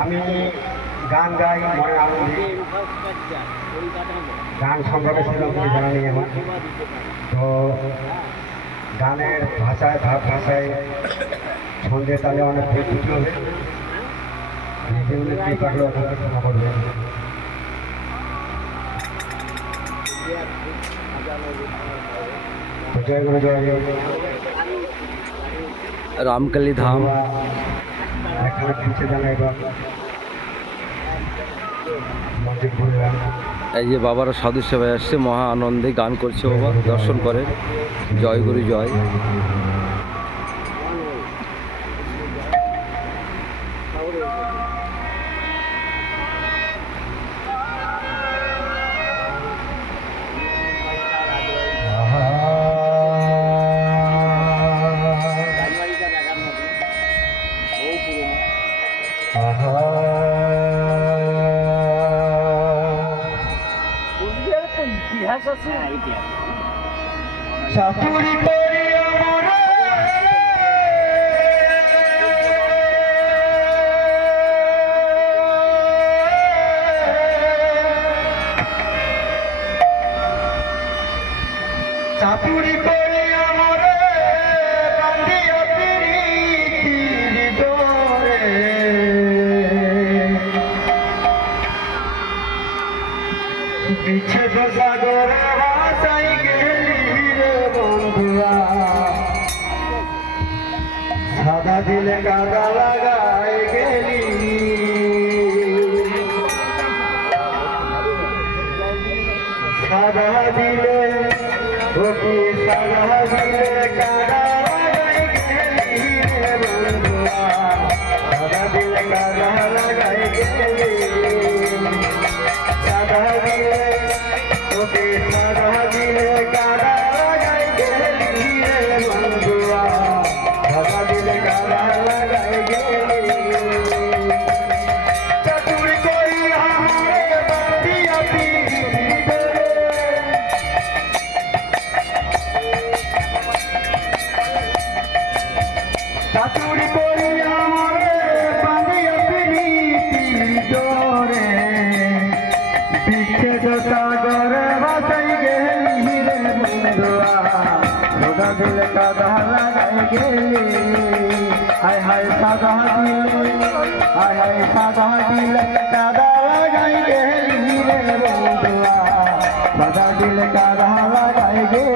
আমি গান গাই মনে আনন্দে, গান সম্পর্কে সেরকম জানা নেই আমার। তো গানের ভাষায় ভাব ভাষায় ছন্দে তালে অনেক প্রস্তুতি হবে, যেগুলো কি পারলে ওখানে ক্ষমা করবেন। জয় গুরু জয় रामकली धाम। এখানে পিছিয়ে জানাই এই যে বাবারা সাধু সেবায় আসছে, মহা আনন্দে গান করছে বাবা, দর্শন করে। জয় গুরু জয়। ইতিহাস আছে, চাতুরি করি আমরা চাতুরি করি আমরা বান্ধিয়া প্রীতির ডোরে, বিচ্ছেদ সাগরে ভাসাই গেলি রে বন্ধুয়া, সাদা দিলে কাদা লাগাই গেলি, সাদা দিলে ওকে সাদা দিলে কাদা লাগাই গেলি রে বন্ধুয়া, সাদা দিলে কাদা লাগাই গেলি, সাদা দিলে ওকে সাদা দিলে কাদা লাগাই গেলি রে বন্ধুয়া, সাদা দিলে কাদা লাগাই গেলি। চাতুরি করি আমারে বান্ধিয়া পিড়িতে, চাতুরি করি আমারে বান্ধিয়া পিড়িতির ডোরে, বিচ্ছেদ সাগরে ভাসাই গেলি রে বন্ধুয়া, সাদা দিলে কাদা লাগাই গেলি, হায় হায় সাদা দিলে, হায় হায় সাদা দিলে কাদা লাগাই গেলি রে বন্ধুয়া, সাদা দিলে কাদা লাগাই গেলি।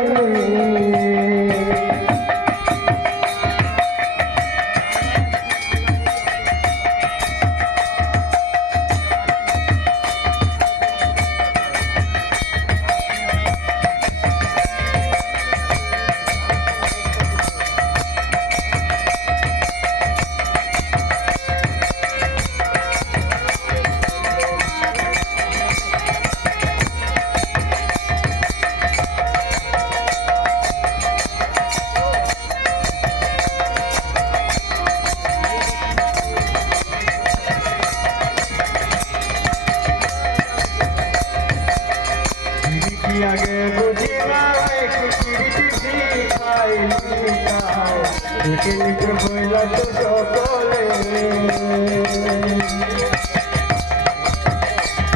আগে বুঝি না প্রীতি শিখাই লিখে বইলা তো সকলে,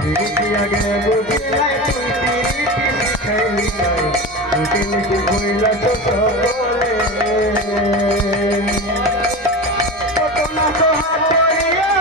প্রীতি আগে বুঝি নাই প্রীতি শিখাই লিখে বইলা তো সকলে, কত না সহা করিয়া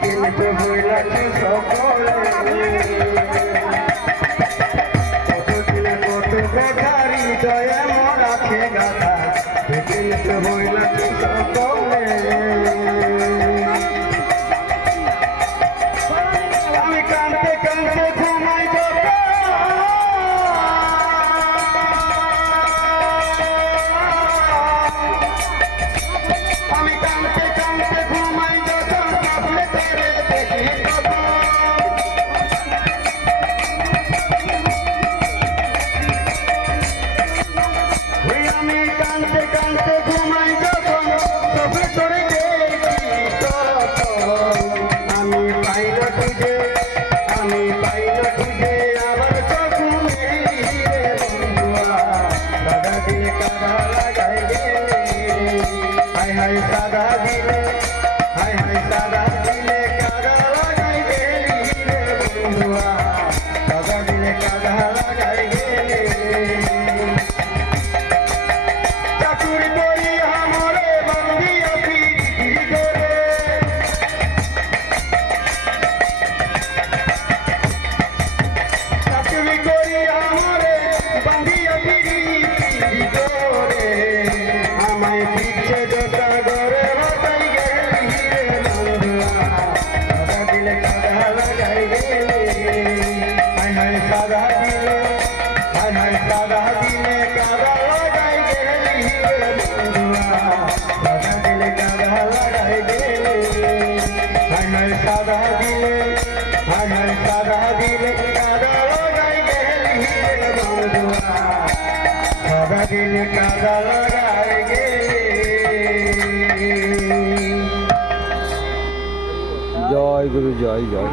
কিন্তু বইলাছে সকলে কত কথা হৃদয়ে মোর আছে গাথা কিন্তু বইলাছে সকলে আমি কাঁদতে কাঁদতে ঘুমাই আমি কাঁদতে কাঁদতে ঘুমাই যখন স্বপ্নে তেরে দেখি আমি কাঁদতে কাঁদতে ঘুমাই যখন স্বপ্নে তোরে দেখি আমি পাই না তুঝে আমি পাই না তুঝে আবার কখন দাদা দিলে কাদা লাগাই গেলে হাই হাই সাদা দিলে হাই হাই সাদা দিলে কাদা লাগাই গেলি রে বন্ধুয়া সাদা দিলে কাদা লাগাই গেলে চাকুরি করি আমারে বন্দিয়া পিড়ি করে চাকুরি করি আমারে বন্দিয়া পিড়ি করে আমায় পিছে জোটা করে বসাই গেলি রে বন্ধুয়া সাদা দিলে কাদা লাগাই গেলে হাই হাই সাদা দিলে হাই হাই সাদা দিলে কাদা লাগাই গেলি রে বন্ধুয়া সাদা দিলে কাদা লাগাই গেলে হাই হাই সাদা দিলে হাই হাই সাদা দিলে কাদা লাগাই গেলি রে বন্ধুয়া সাদা দিলে কাদা লাগাই গেলে জয় গুরু, জয় জয়।